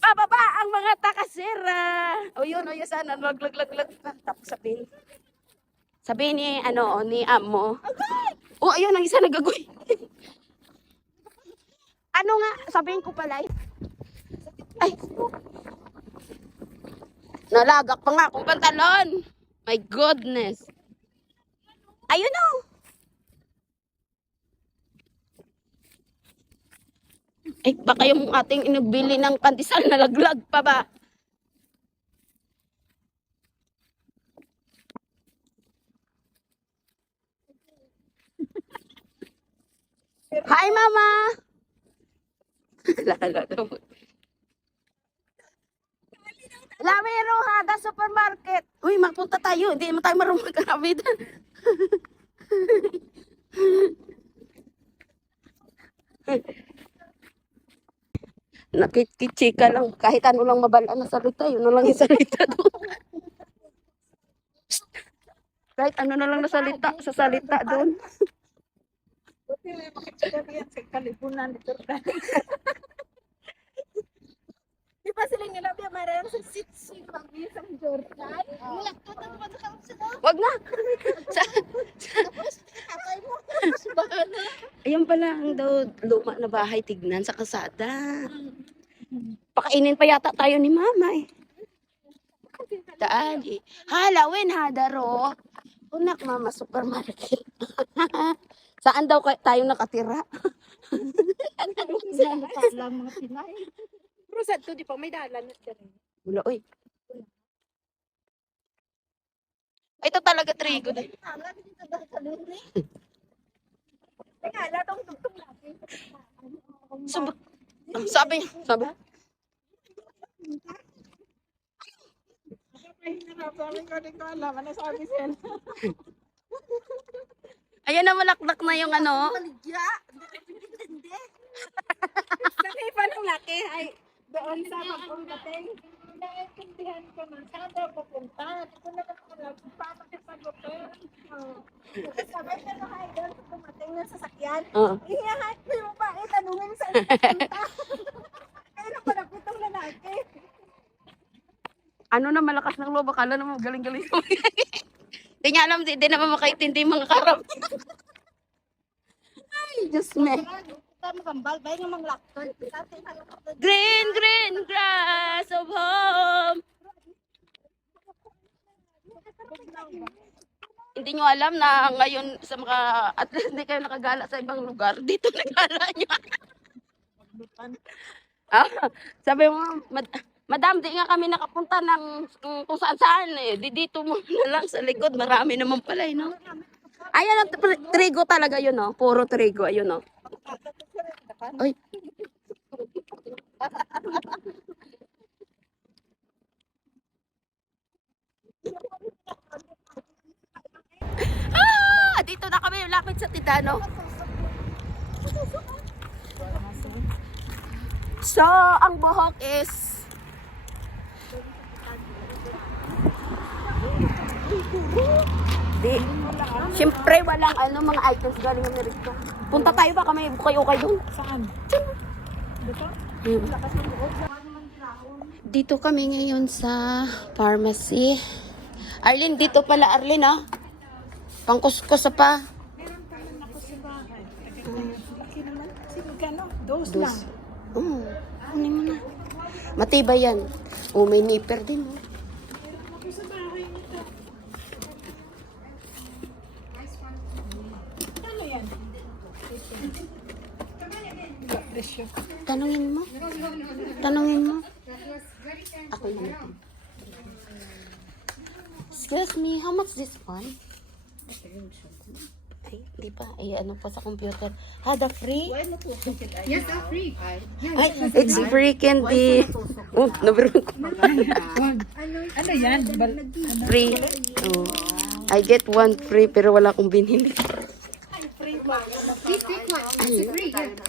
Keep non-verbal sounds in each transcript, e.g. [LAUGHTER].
Pababa ang mga takasira. O yun, o yun sana. Lag, lag, lag, lag. Tapos sabihin. Sabihin ni, ano, ni Amo. O, ayun, ang isa nagagoy. [LAUGHS] ano nga, sabihin ko pala. eh. Ay. Nalagak pa nga akong pantalon. My goodness. Ayun o. Eh, baka yung ating inagbili ng pandesal nalaglag pa ba? Hi, Mama! Lamero Hada Supermarket. Uy, mapunta tayo. Hindi naman tayo marunong magkarabid. [LAUGHS] Nakikitsika lang. Kahit ano lang mabala na salita, yun na lang yung salita doon. [LAUGHS] Kahit ano na lang na salita, sa salita doon. Buti lang makikita sa kalibunan dito. Di ba sila nilabi ang mayroon sa sitsi pag isang Jordan? Wala ka na naman sa sila. Wag na. Kapay mo. Baka na. Ayun pala ang daw luma na bahay tignan sa kasada. Pakainin pa yata tayo ni mama eh. Daan eh. Halawin hadaro. Unak mama supermarket. [LAUGHS] Saan daw kay- tayo nakatira? Pero sa to, di pa may dalan na rin. Wala oy. Ito talaga trigo. din. Alam, Ayan na malaklak na yung ano. Maligya. Hindi. Pa nung laki ay doon sa pagpuntating. Naiintindihan ko man. Saan daw pupunta? Di ko naman alam kung paano siya sagutin. Oh. Sabi niya na ay doon sa tumating ng sasakyan. Oo. Iyahat ko yung bae, tanungin saan pupunta. Kaya na pala pitong lalaki. ano na malakas ng loob, akala naman galing-galing mo. Hindi niya alam, di, di naman makaintindi mga karap. Ay, Diyos me. Na. Green, green grass of home. Hindi nyo alam na ngayon sa mga, at least hindi kayo nakagala sa ibang lugar. Dito nagala nyo. Ah, [LAUGHS] sabi mo, mad, madam, di nga kami nakapunta ng mm, kung saan saan eh. Di dito mo [LAUGHS] na lang sa likod. Marami naman pala eh, no? Ayan, trigo talaga yun, no? Puro trigo, ayun, no? Ay. [LAUGHS] Ah! Dito na kami, lapit sa Titano. So, ang buhok is... Di. Siyempre, walang ano, mga items galing Amerika. Punta tayo ba kami ukay-ukay doon? Saan? Hmm. Dito kami ngayon sa pharmacy. Arlene, dito pala Arlene ah. Pangkuskus pa. Meron pa rin ako sa bahay. Laki naman. Sige ka no? Dos, Dos. lang. Oo, kunin mo na. Matibay yan. Oh, may nipper din. Oh. Tanungin mo. Tanungin mo. Ako lang. Excuse me, how much this one? Ay, di pa. Ay, ano pa sa computer. Hada free? Yes, that's free. Ay, it's free candy. Oh, number one. Ano yan? Bal- Free. Oh. I get one free pero wala akong binili. Free.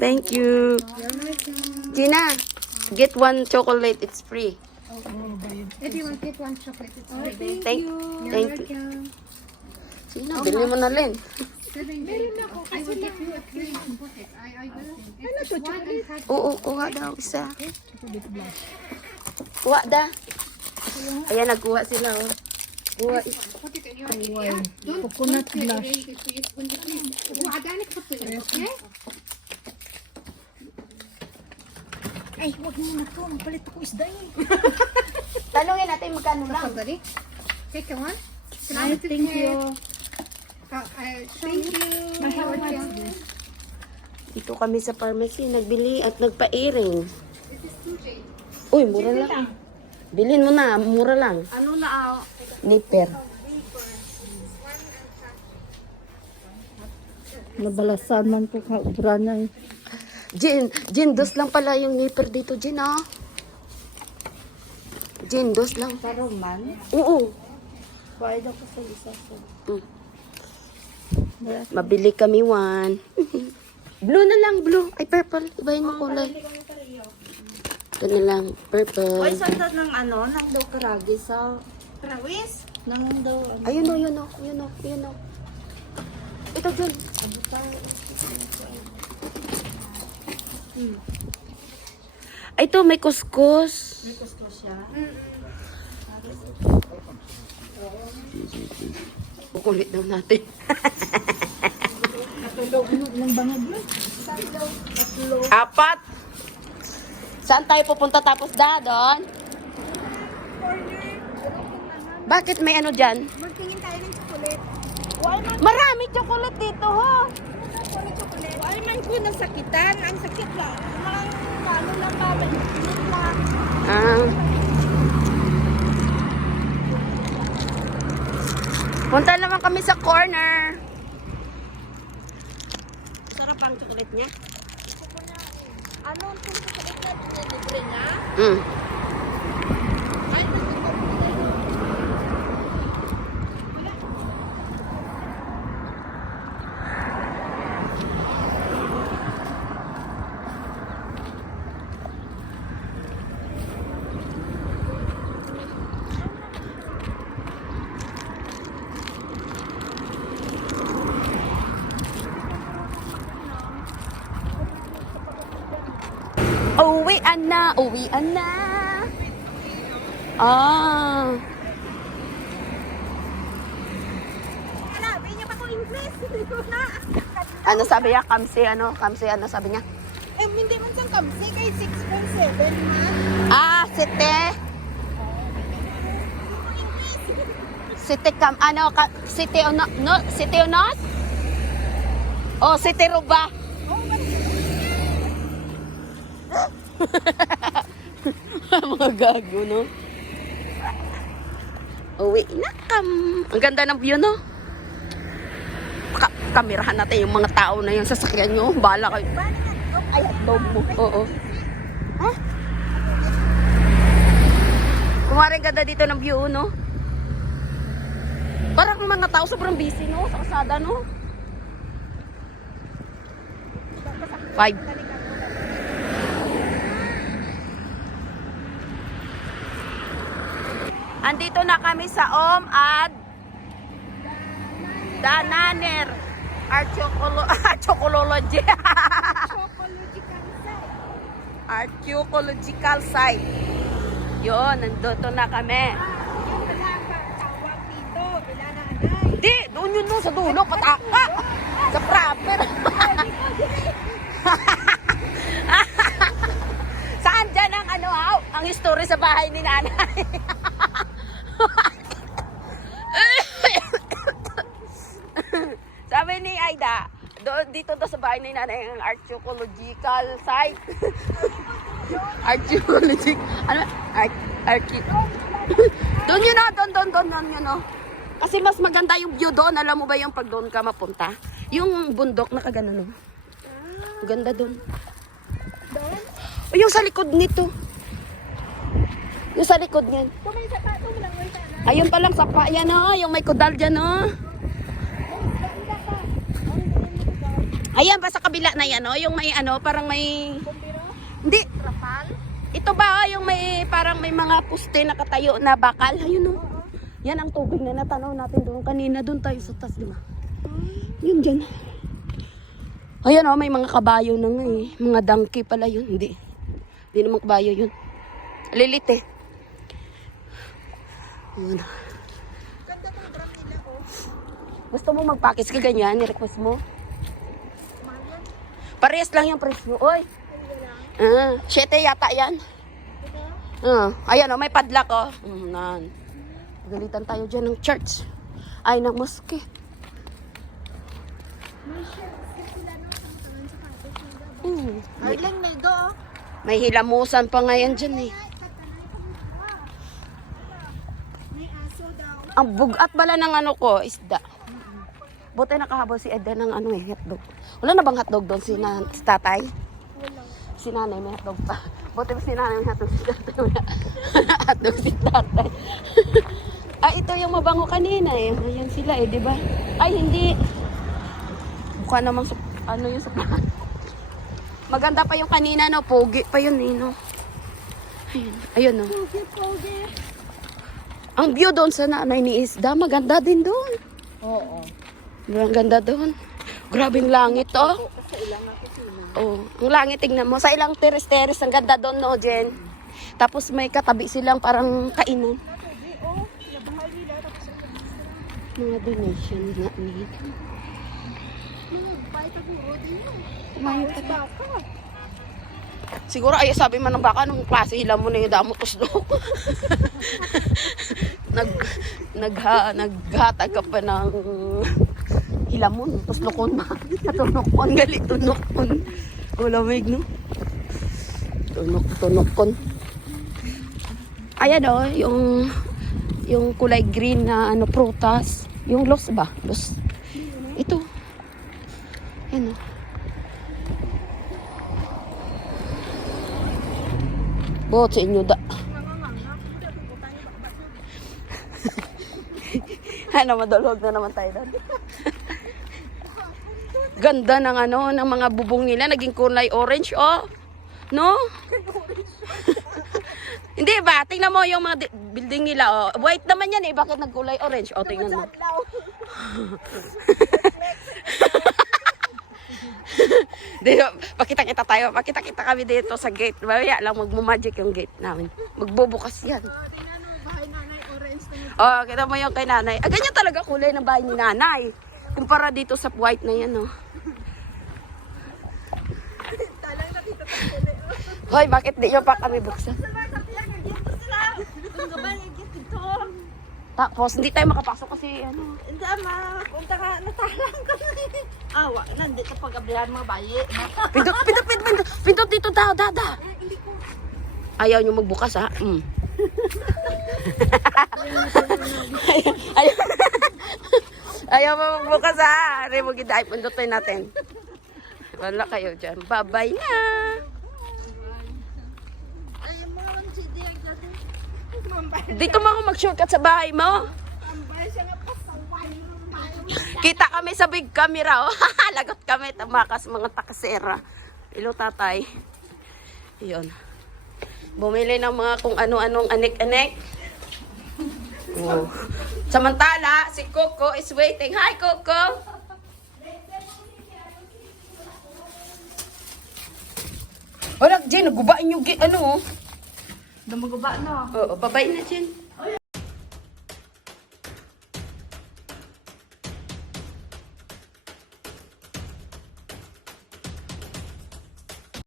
Thank you. Gina, get one chocolate. It's free. If you want to get one chocolate, it's free. Thank, You're thank you. welcome. Gina, bili mo na rin. Meron ako. I will give you a cream and bucket. I, I will. Ano to? Chocolate? Oo, kuha daw isa. Kuha da. Ayan, nagkuha sila. Oh. Kuha isa. Ayan. Coconut blush. Okay? Ay, huwag niyo na to. Mapalit ako isda eh. [LAUGHS] Tanungin natin magkano lang. Take a one. Can you thank you. Dito kami sa pharmacy, nagbili at nagpa-earring. Uy, mura lang. Bilhin mo na, mura lang. Ano na, ah? Nipper. Nabalasan man ko ka ubra na eh. Jin, Jin, dos lang pala yung nipper dito, Jin, ah. Jin, dos lang. Pero man, Oo. bayad ako sa isa ko. Mm. Mabili kami one. [LAUGHS] blue na lang, blue. Ay, purple. Ibahin mo kulay. Ito na lang, purple. Ay, saan daw ng ano, nang daw karagi sa... Tarawis? Nang daw ano. Ayun o, yun o, yun o, yun o. Ito dyan. Hmm. Ay, ito, may kuskus. May gusto siya. Kukulit daw natin. Apat. Saan tayo pupunta tapos da, doon? Bakit may ano dyan? Magtingin tayo ng chocolate. Marami chocolate dito, ho. Ay, man ko nasakitan. Ang sakit lang. Mga ano lang ba, may init lang. Ah. Punta naman kami sa corner. Sarap ang chocolate niya. Ano ang? Libre na? Mm. Ay, Uwian na, uwian na. Ah. [LAUGHS] Ano sabi niya? Kamsi, ano? Kamsi, ano sabi niya? Eh, hindi man siyang kamsi kay 6.7 man. Ah, site. Site kam, ano, ka, site ono, no, site onos? Oh, site ruba. [LAUGHS] Mga gago, no? Uwi na kam. Ang ganda ng view, no? Ka kamerahan natin yung mga tao na yung sasakyan nyo. Bala kayo. Ay, dog mo. Oo. Ha? Kumaring ganda dito ng view, no? Parang ang mga tao sobrang busy, no? Sa kasada, no? Five. Andito na kami sa Om at Dananer Archeocolo [LAUGHS] Archeology Archaeological site. Yun, nandito na kami. Yung wala ka tawag dito. Bila na anay. Di, doon yun no, sa dulo, pataka. Sa proper. [LAUGHS] Saan dyan ang ano, aw, ang history sa bahay ni nanay? [LAUGHS] Sabi ni Aida, doon dito to sa bahay ni nanay ang archaeological site. [LAUGHS] archaeological, ano? Ar archae [LAUGHS] doon yun o, doon, doon, doon, doon yun o. Kasi mas maganda yung view doon. Alam mo ba yung pag doon ka mapunta? Yung bundok na kagano no? Ganda doon. O yung sa likod nito. Yung sa likod niyan. Kung may sapato mo lang, sana. Ayun pa lang sa pa, yan o. Yung may kudal dyan o. Ayan pa sa kabila na yan o. Yung may ano, parang may... Hindi. Ito ba o, yung may parang may mga puste na katayo na bakal? Ayun o. Yan ang tubig na natanaw natin doon kanina. Doon tayo sa tas, di ba? Yun dyan. Ayan oh, may mga kabayo na nga eh. Mga donkey pala yun. Hindi. Hindi naman kabayo yun. Lilit eh. Yun. Ganda ng nila, oh. Gusto mo magpakis ka ganyan? Ni-request mo? Parehas lang yung presyo. Oy! Ah, 7 yata yan. Ah, ayan oh, may padlock oh. Mm, nan. Galitan tayo dyan ng church. Ay, ng mosque. Mm. May, Arling, may oh. may hilamusan pa ngayon dyan eh. May aso daw. Ang bugat bala ng ano ko, isda. Buti nakahabol si Eda ng ano eh, hotdog. Wala na bang hotdog doon si, na, si tatay? Wala. Si nanay may hotdog pa. Buti si nanay may hotdog si tatay? Wala. hotdog si tatay. [LAUGHS] ah, ito yung mabango kanina eh. Ayan sila eh, di ba? Ay, hindi. Mukha namang sup- ano yung sup- [LAUGHS] Maganda pa yung kanina, no? Pogi pa yun eh, no? Ayun, ayun, no? Pogi, pogi. Ang view doon sa nanay ni Isda, maganda din doon. Oo. Ang ganda doon. Grabing langit, oh. Sa ilang. Oh, ang langit, tingnan mo. Sa ilang teres-teres, ang ganda doon, no, Jen? Tapos may katabi silang parang kainan. Mga donation na. Kumain Ay, baka. Siguro ay sabi man ng baka nung klase hila mo na yung damo tusdok. [LAUGHS] nag nagha naghatag ka pa ng hilamon, tuslokon ba? Tunokon gali tunokon. Wala mig no. Tunok tunokon. Ayan oh, yung yung kulay green na ano prutas, yung los ba? Los. Ito. Ayan oh. Buot sa inyo da. [LAUGHS] ano, madulog na naman tayo doon. Ganda ng ano, ng mga bubong nila. Naging kulay orange, oh. No? [LAUGHS] Hindi ba? Tingnan mo yung mga di- building nila, oh. White naman yan, eh. Bakit nagkulay orange? Oh, tingnan mo. Adlaw. [LAUGHS] Di, pakita-kita tayo. Pakita-kita kami dito sa gate. Mamaya lang magmamagic yung gate namin. Magbubukas yan. Oh, tingnan mo, bahay nanay, orange na. Oh, kita mo yung kay nanay. Ah, ganyan talaga kulay ng bahay ni nanay. Kumpara dito sa white na yan, oh. Hoy, bakit di nyo pa kami buksan? Tapos, hindi tayo makapasok kasi, ano. Hindi, ma. Punta ka, natalang ka na eh. Awa, nandito pag-abihan mga bayi. Pindot, pindot, pindot, pindot, pindot dito, da, da, da. Ayaw nyo magbukas, ha? Mm. [LAUGHS] ayaw, ayaw, ayaw mo magbukas, ha? Ari mo gida, pindutin natin. Wala kayo dyan. Bye-bye na. Ay. Dito mo ako mag-shortcut sa bahay mo. Kita kami sa big camera, oh. [LAUGHS] Lagot kami, tamakas mga takasera. Ilo tatay. Yun. Bumili ng mga kung ano-anong anek-anek. Oh. Samantala, si Coco is waiting. Hi, Coco! Wala, Jen, nagubain yung ano, oh. Damaguba na. Oo, babay na, Jen.